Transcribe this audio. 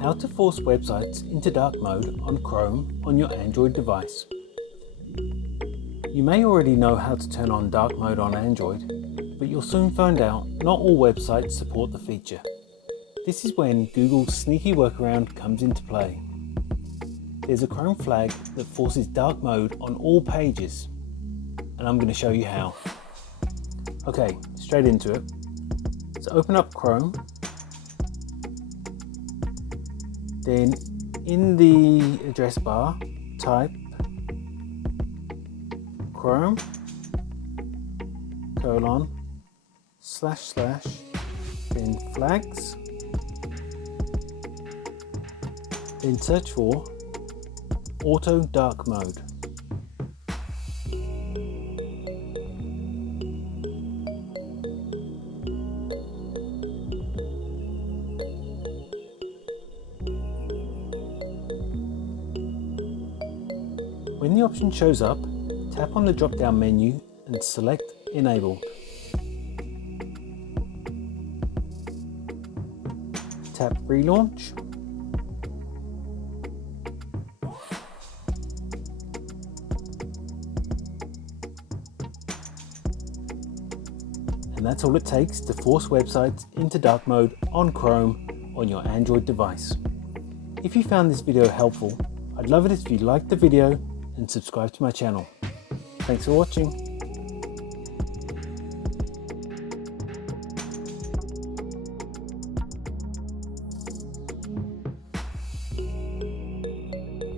How to force websites into dark mode on Chrome on your Android device. You may already know how to turn on dark mode on Android, but you'll soon find out not all websites support the feature. This is when Google's sneaky workaround comes into play. There's a Chrome flag that forces dark mode on all pages, and I'm going to show you how. Okay, straight into it. So open up Chrome, then in the address bar type Chrome : / then flags, then search for auto dark mode. When the option shows up, tap on the drop-down menu and select Enabled. Tap Relaunch. And that's all it takes to force websites into dark mode on Chrome on your Android device. If you found this video helpful, I'd love it if you liked the video and subscribe to my channel. Thanks for watching.